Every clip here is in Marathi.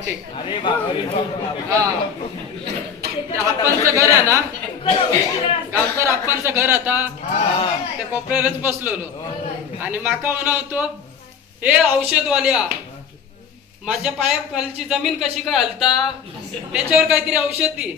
वाटे हा. आप्पांचं घर आहे ना? गावकर आप्पांचं घर आता. त्या कोपऱ्यालाच बसलेलो. आणि माका म्हणतो हे औषधवाल्या माझ्या पाया खालची जमीन कशी काय हलता? त्याच्यावर काहीतरी औषध दी.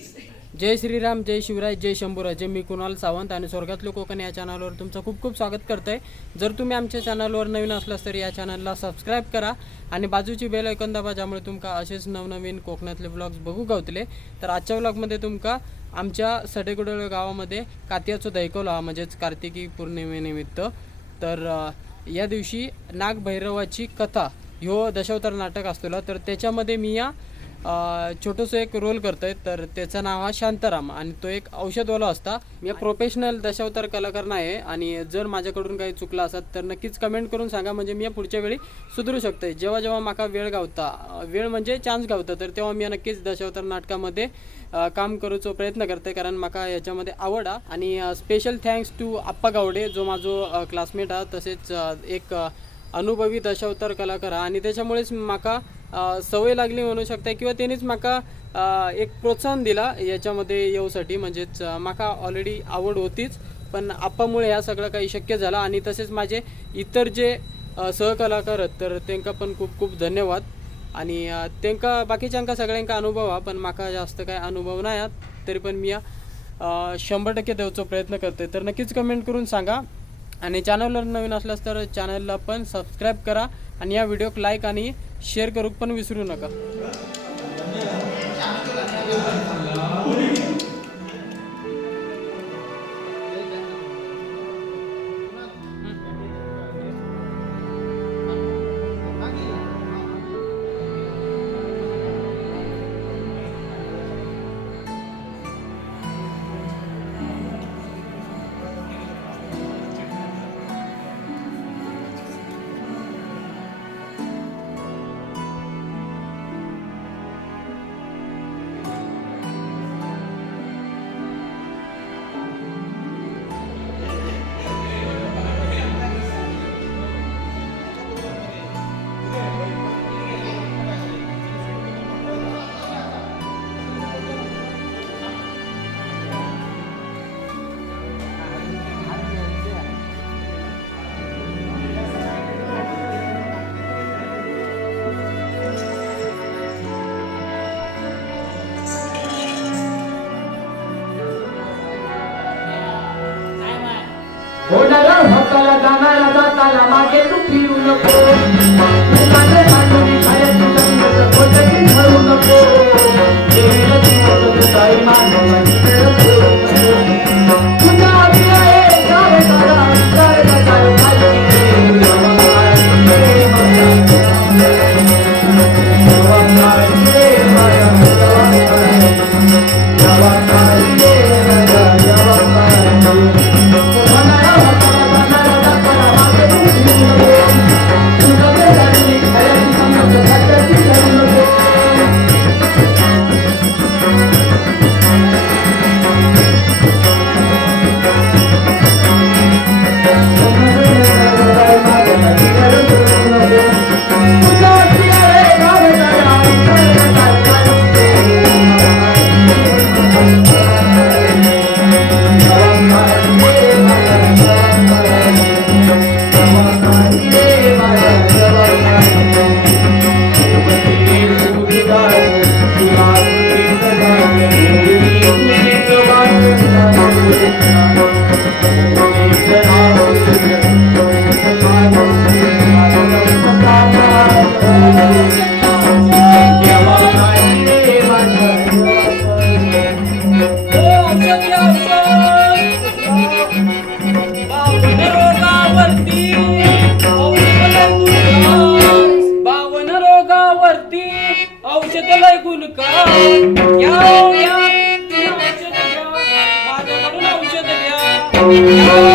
जय श्रीराम जय शिवराय जय शंभूराज मी कुणाल सावंत आणि स्वर्गातलो कोकण या चॅनलवर तुमचं खूप खूप स्वागत करतोय. जर तुम्ही आमच्या चॅनलवर नवीन असलास तर या चॅनलला सबस्क्राईब करा आणि बाजूची बेल ऐकून दाबा ज्यामुळे तुमका असेच नवनवीन कोकणातले ब्लॉग्स बघू गावतले. तर आजच्या ब्लॉगमध्ये तुमका आमच्या सडेकुडळ गावामध्ये कात्याचं दैकवला म्हणजेच कार्तिकी पौर्णिमेनिमित्त तर या दिवशी नागभैरवाची कथा ह्यो दशावतार नाटक असतो तर त्याच्यामध्ये मी या छोटंसं एक रोल करतोय तर त्याचं नाव हा शांताराम. आणि तो एक औषधवाला असता. मी प्रोफेशनल दशावतार कलाकार नाही आहे. आणि जर माझ्याकडून काही चुकलं असत तर नक्कीच कमेंट करून सांगा. म्हणजे मी या पुढच्या वेळी सुधरू शकतोय. जेव्हा जेव्हा माका वेळ गावता वेळ म्हणजे चान्स गावता तर तेव्हा मी नक्कीच दशावतार नाटकामध्ये काम करूचो प्रयत्न करते कारण माका याच्यामध्ये आवड हा आणि special thanks to Appa Gawade जो माझो क्लासमेट हा तसेच एक अनुभवी दशावतार कलाकार हा आणि त्याच्यामुळेच माका सवय लागली म्हणू शकता किंवा त्यांनीच माका एक प्रोत्साहन दिला याच्यामध्ये येऊसाठी. म्हणजेच माका ऑलरेडी आवड होतीच पण आप्पामुळे ह्या सगळं काही शक्य झालं आणि तसेच माझे इतर जे सहकलाकार आहेत तर त्यांका पण खूप खूप धन्यवाद. आणि अ, त्यांका बाकीच्यांका सगळ्यांका अनुभव हा पण माका जास्त काय अनुभव नाही हा. तरी पण मी शंभर टक्के देऊचा प्रयत्न करते तर नक्कीच कमेंट करून सांगा. आणि चॅनलवर नवीन असल्यास तर चॅनलला पण सबस्क्राईब करा. आणि या व्हिडिओक लाईक आणि शेअर करू पण विसरू नका. होणारा भक्ताला जाणारा जाताला मागे तू फिरू नको तू औषध लय गुणकार घ्या, घ्या, तुम्ही औषध घ्या. माझ्याकडून औषध घ्या.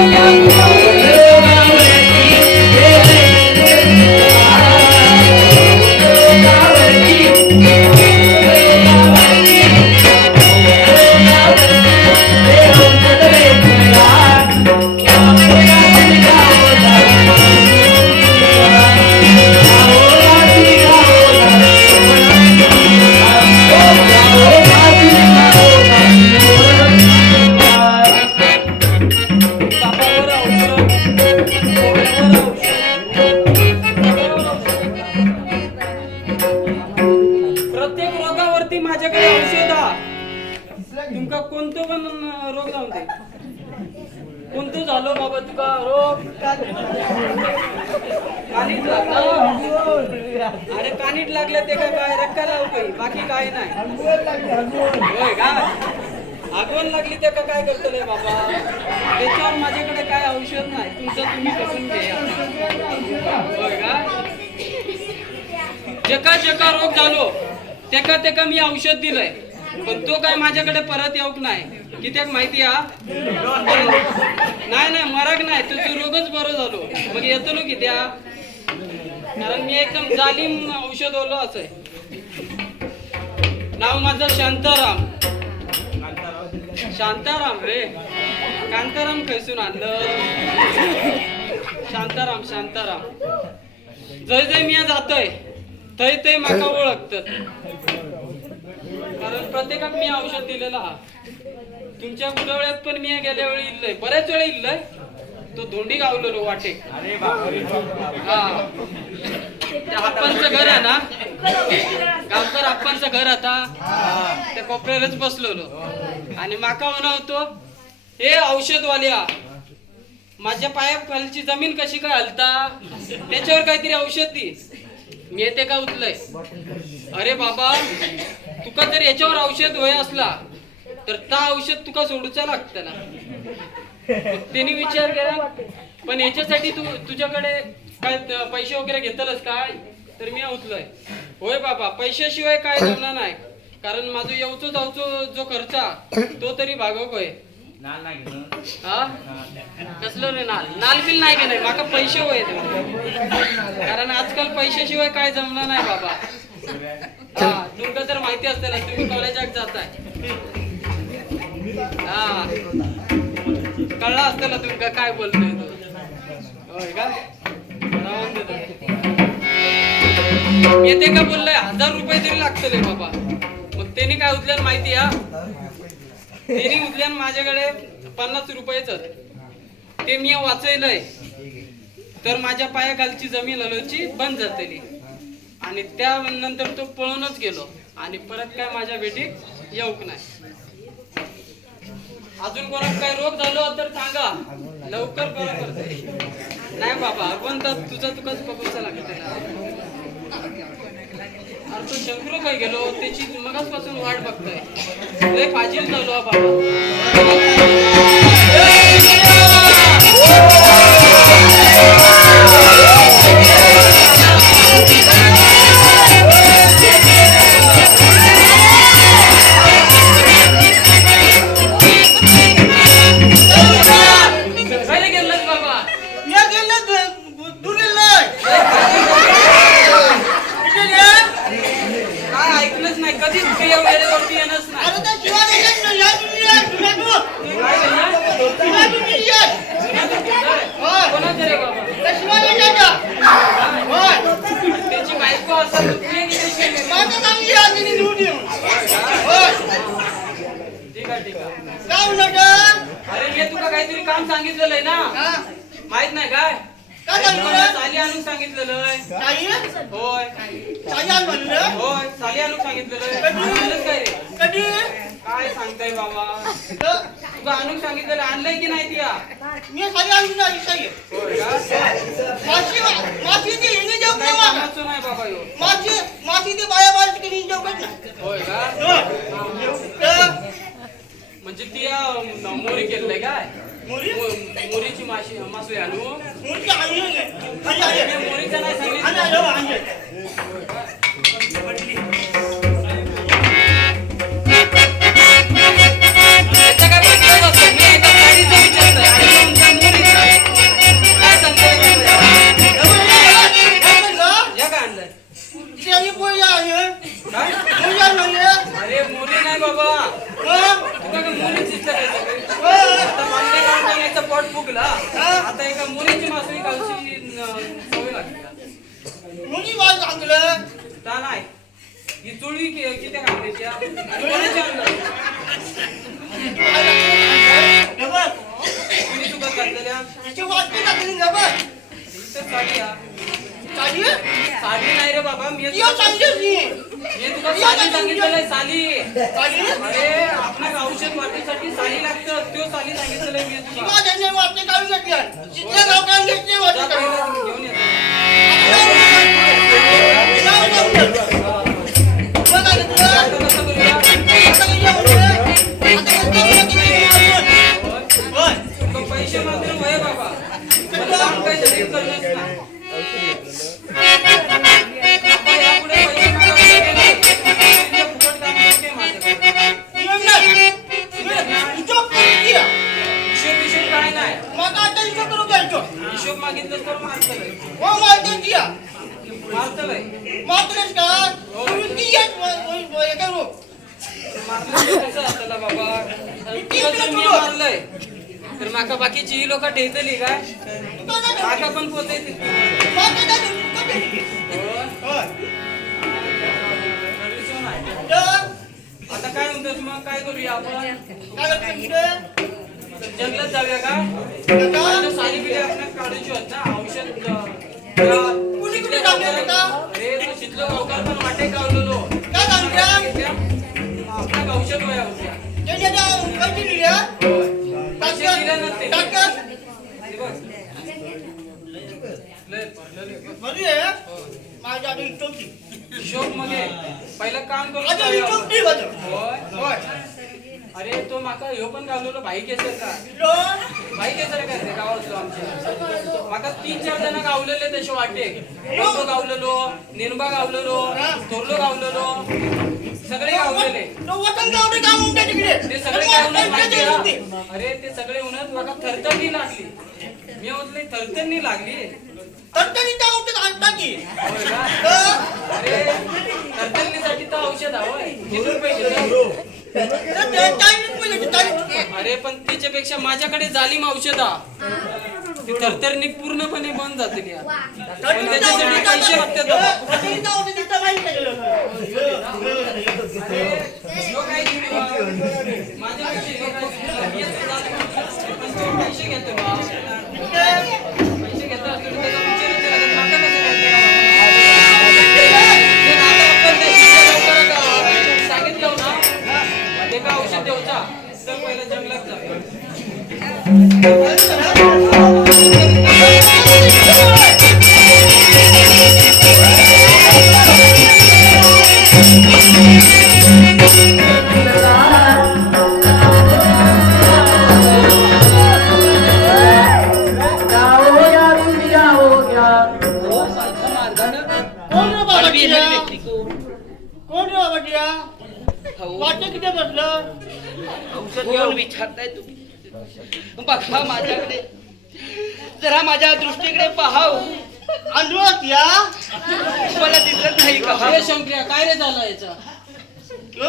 ती माझ्याकडे औषध तुमका कोणतो पण रोग जाऊन दे. कोणतो झालो बाबा तुका रोग? कानीट लागला? अरे कानीट लागलं ते काय काय रक्का लावू बाकी काय नाही. होय का? आगवण लागली ते काय करतले बाबा? त्याच्यावर माझ्याकडे काय औषध नाही. तुमचं तुम्ही कसून घ्या. जका जका रोग झालो. तेका तेका मी औषध दिलंय. पण तो काय माझ्याकडे परत येऊक नाही. कित्याक माहिती हा? नाही नाही मराक नाही. तुझं रोगच बरं झालो. मग येतो कित्या? कारण मी एकदम जालीम औषध ओलो असंय नाव माझं शांताराम. शांताराम रे. कांताराम खैसून आणलं. शांताराम शांताराम. जय जय मी जातोय थंय ते माका ओळखतात. कारण प्रत्येकाक मी औषध दिलेलं हा. तुमच्या गुडवळ्यात पण मी गेल्या वेळी इल्लय. बऱ्याच वेळा इल्लय. तो धोंडी गावलेलो वाटे. हा. त्या आप्पांचं घर आहे ना? गावकर आप्पांचं घर आता. त्या कोपऱ्यालाच बसलेलो. आणि माका म्हणतो हे औषधवाल्या माझ्या पाया खालची जमीन कशी काय हलता? त्याच्यावर काहीतरी औषध दी. मी येते का उचलय? अरे बाबा तुका जर याच्यावर औषध होय असला तर ता औषध तुका सोडूचा लागतला ना त्यांनी विचार केला पण याच्यासाठी तू तुझ्याकडे काय पैसे वगैरे घेतलंस काय? तर मी उचलय. होय बाबा पैशाशिवाय काय जमणार नाही. कारण माझं येऊचो जाऊचो जो खर्चा तो तरी भागवक होय. हा? कसलं रे नाल? नाल बिल नाही गेलंय माका पैसे होय कारण आजकाल पैशाशिवाय काय जमणार नाही बाबा. हा तुमका जर माहिती असते ना तुम्ही कॉलेजात जाताय. हा. कळला असतं ना तुमका काय बोलतोय तो. होय का? राहून दे येते का बोललंय हजार रुपये तरी लागतले बाबा. मग त्यांनी काय उचल्यान माहिती हा? त्यांनी उचल्यान माझ्याकडे पन्नास रुपयेच ते मी वाचवलंय. तर माझ्या पायाखालची जमीन हलवची बंद जातली आणि त्यानंतर तो पळूनच गेलो. आणि परत काय माझ्या भेटीत येऊक नाही. अजून कोणाला काय रोग झालो तर सांगा. लवकर बरं करते. नाही बाबा आपण तर तुझा तुकाच बघूचा लागत अरे तो शंकरू काय गेलो? त्याची मगाचपासून वाट बघतोय. लय फाजील झालो बाबा नाही. होय का माशी माशी ती हिने जेवू काही नका. कामाचं नाही बाबा ह्यो. माशी माशी ती बाया बाया ती हिने जेवू नका. होय का म्हणजे ती या, न- मोरी केलंय काय मुली? मो- मोरीची माशी मासळी आणू मुलगी आणली नाही. खाली आहे. मी मोरीचं नाही आणि सांगितलं आलो, काय? अरे मोरी नाही बाबा. तुला का मोरीच दिसत आहे सगळी? आता मागच्या गावात याचा पोट फुगला. आता एका मुलीची मासळी खालची न- सवय लागली का नाही. ही चुळवी किती घालण्याची हा? कोणाची? कुणी चुकत घातलेल्या? इथं साडी साडी नाही रे बाबा मी मी तुला साली सांगितलेलं साली. अरे आपल्या औषध वाटण्यासाठी साली लागतं. त्यो साली सांगितलेलं मी तुला. घेतली जा. पहिलं घेऊन जाऊ दे. बघा तुला. आता आता किती. तो पैसे मात्र वय बाबा. काम नाही. तो नाही. माका पण पोते? होय. आता काय म्हणतोस मग काय करूया आपण? जंगलात जाऊया का काका? सारी पिढी आपण काढूची होत ना औषध? अरे तो शितलो गावकार पण वाटे सांगता? आपल्या औषध वया होत्या माझ्या पहिलं काम माझं. होय होय. अरे तो माका ह्यो पण गावलेलो भाई केसर का लो. भाई केसर काय ते गावातलो आमच्या माका तीन चार जण गावलेले तसे वाटे तो गावलेलो निर्बा गावलेलो थोरलो गावलेलो सगळे गावलेले तो वतन गावडे गाव उमट्या तिकडे. ते सगळे गावले माहिती. का? अरे ते सगळे उन्हात माका थरथरणी लागली मी म्हटले थरथरणी लागली की. होय का? अरे थरथरणीसाठी तर औषध हवंय किती रुपये घेतो अरे पण तिच्यापेक्षा माझ्याकडे जालीम औषधा ती थरथरणी पूर्णपणे बंद जाते त्याच्यासाठी पैसे देता. लागतात बाबा. हो, वतनी कोण रे बाबा टिया? वाटतं किती बसलं? कोण विचारताय तुम्ही. बघा माझ्याकडे. जरा माझ्या दृष्टीकडे पहाव. अंधळत या. मला दिसत नाही का? अरे शंकर्या काय रे झालं याचा?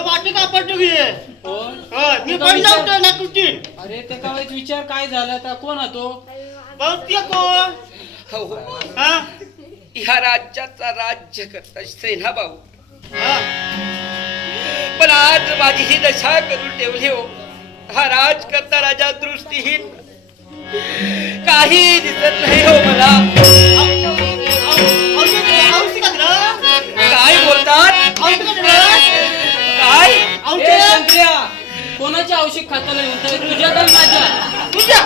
वाटी की हे? हो होय, मी ना तुझी अरे ते काय विचार काय झाला? आता कोण होतो बहुतेक कोण. हो हा? ह्या राज्याचा राज्य करता सेना भाऊ हा. पण आज माझी ही दशा करून ठेवली हो. हा राज करता राजा दृष्टीहीन. काही दिसत नाही हो मला? काय बोलतात? काय? ए औषध? शंकर्या कोणाचे औषध खाताला म्हणताय तुझ्या का माझ्या. तुझ्या?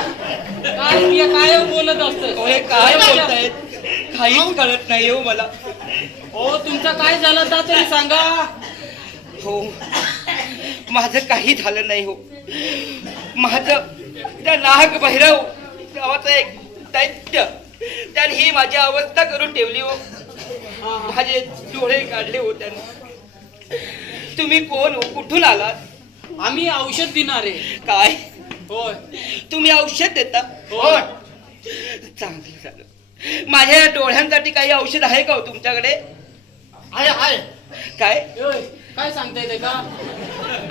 काय तुझ्या काय बोलत असत. अहो, हे काय बोलतायत? काहीच कळत नाही हो मला. हो तुमचा काय झालं तरी सांगा. हो. माझं काही झालं नाही हो. माझं त्या नाग भैरव नावाचं एक दैत्य त्याने ही माझी अवस्था करून ठेवली हो. माझे डोळे काढले हो त्याने. तुम्ही कोण हो? कुठून आलात? आम्ही औषध देणार आहे. काय? होय. तुम्ही औषध देता? होय. चांगलं झालं. माझ्या डोळ्यांसाठी काही औषध आहे का हो तुमच्याकडे? आहे आहे. काय? काय सांगताय ते का?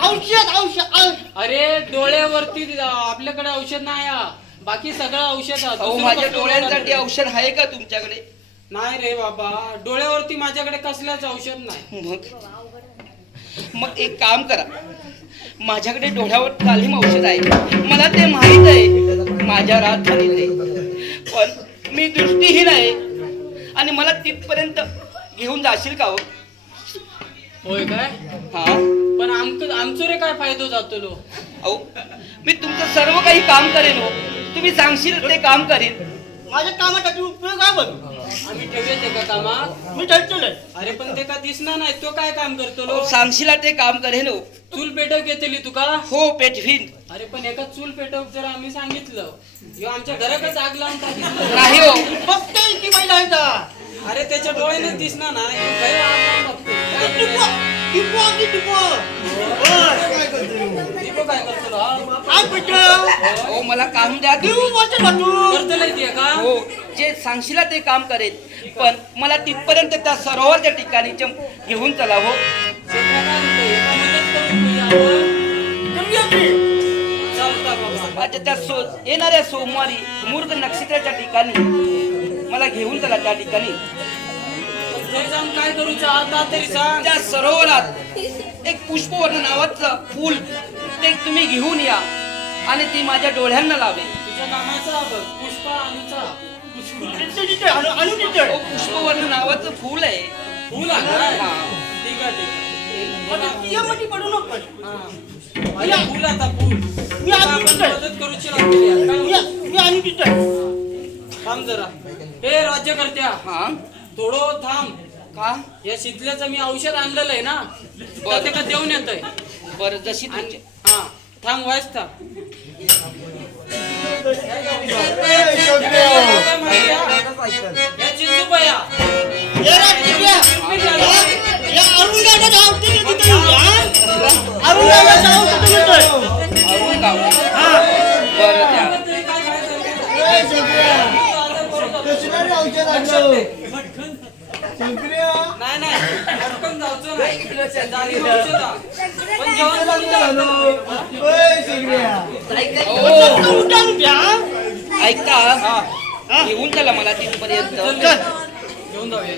औषध औषध औ- अरे डोळ्यावरती आपल्याकडे औषध नाही हा. बाकी सगळं औषध. हा. अहो दुसरं माझ्या कसलं डोळ्यांसाठी औषध औषध आहे का तुमच्याकडे? नाही रे बाबा. डोळ्यावरती माझ्याकडे कसल्याच औषध नाही. मग? मग एक काम करा. माझ्याकडे डोळ्यावर तालीम औषध आहे. मला ते माहीत आहे. माझ्या रात झालेली आहे पण मी दृष्टीहीन आहे. आणि मला तिथपर्यंत घेऊन जाशील का हो? होय काय? हा. पण आमक आमचो रे काय फायदो जातो लो? अहो मी तुमचं सर्व काही काम करेन हो. तुम्ही सांगशील ते काम करेन. माझ्या कामासाठी उपयोग आहे बघ आम्ही ठेवूया ते का कामात. मी ठरवलंय अरे पण ते का दिसणार नाही? तो काय काम करतो लो? सांगशील ते काम करेन हो. चूल पेटव घेतली तुका हो पेटवीन अरे पण एका चूल पेटव जर आम्ही सांगितलं ह्यो आमच्या घराकच आग लावून. नाही हो. फक्त की महिला आहे का अरे त्याच्या डोळ्याने दिसणार ना. हा? मला काम द्या हो जे सांगशील ते काम करेन पण मला तिथपर्यंत त्या सरोवरच्या ठिकाणी घेऊन चला हो. त्या सो येणाऱ्या सोमवारी मूर्ख नक्षत्राच्या ठिकाणी मला घेऊन चला त्या ठिकाणी. काय करूचा आता तरी सांग. त्या सरोवरात एक पुष्पवर्ण नावाचं फूल ते तुम्ही घेऊन या आणि ती माझ्या डोळ्यांना लावे. तुझ्या पुष्पा अनुचा हो पुष्पवर्ण नावाचं फूल आहे. फुल आहे हा. ठीक पडू नको. हा. फुल आता फुल. मी. मदत करूची मी आणू तिथे थांब जरा. हे राज्यकर्त्या हा? थोडं थांब. का? या शितल्याचं मी औषध आणलेलं आहे ना तर ते का देऊन येत आहे बरं जशी तुमची हा थांब वाईस पटकन जायचं नाही पण जेवण करून घेऊन चला मला तिथपर्यंत घेऊन जाऊया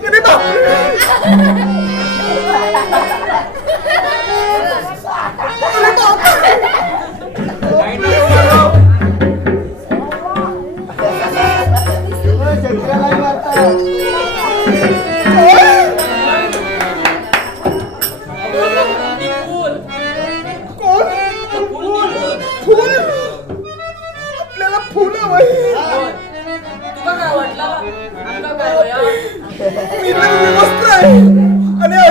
Gede banget.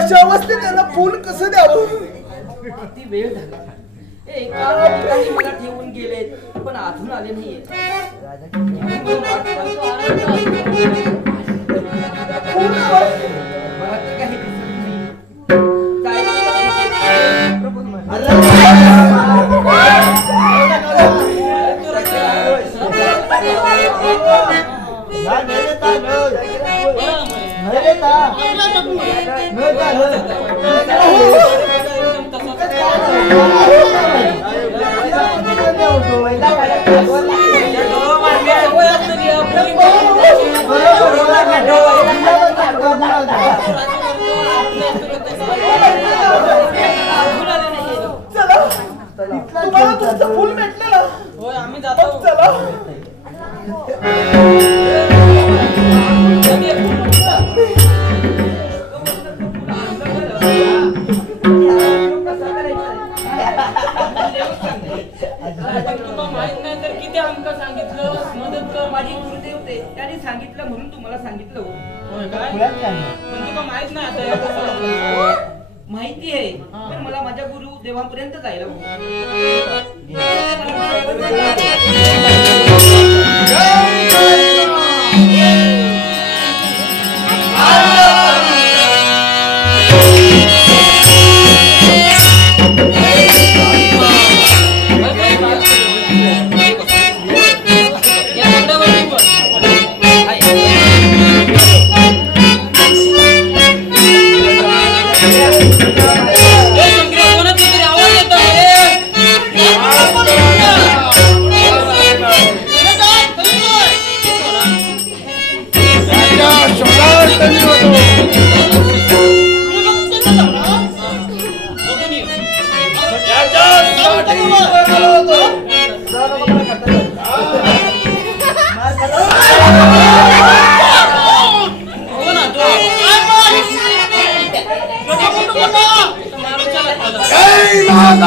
अशा अवस्थेत त्यांना फुल कसं द्यावं? किती वेळ झाला ए, मला ठेवून गेले पण अजून आले नाहीये. फुल हवंय मला तर काही दिसत नाही चला. तुम्हाला तुमचं फुल भेटलं होय आम्ही जातो. चला. पण तुला माहीत आता आहे पण मला माझ्या गुरु देवापर्यंत जायला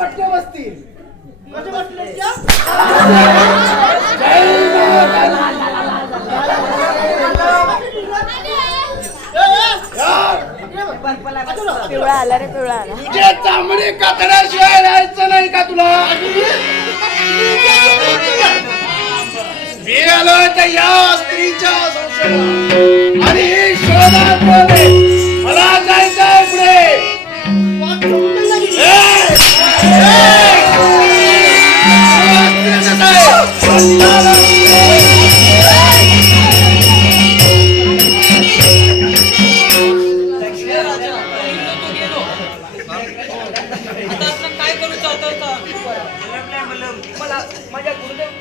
पट्ट्या बसतील पिवळा आला रे पिवळा आला. तुझे चांबडी कातड्याशिवाय राहायचं नाही का तुला? मी आलो तर या स्त्रीच्या संशयाला. आणि माझ्या गुरुदेव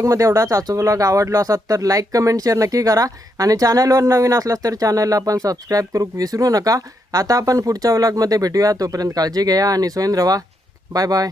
ब्लॉगमध्ये एवढाच आजचा ब्लॉग आवडलो असाल तर लाईक कमेंट शेअर नक्की करा. आणि चॅनलवर नवीन असलास तर चॅनलला आपण सबस्क्राईब करू. विसरू नका. आता आपण पुढच्या ब्लॉगमध्ये भेटूया. तोपर्यंत काळजी घ्या आणि सोयन रवा. Bye bye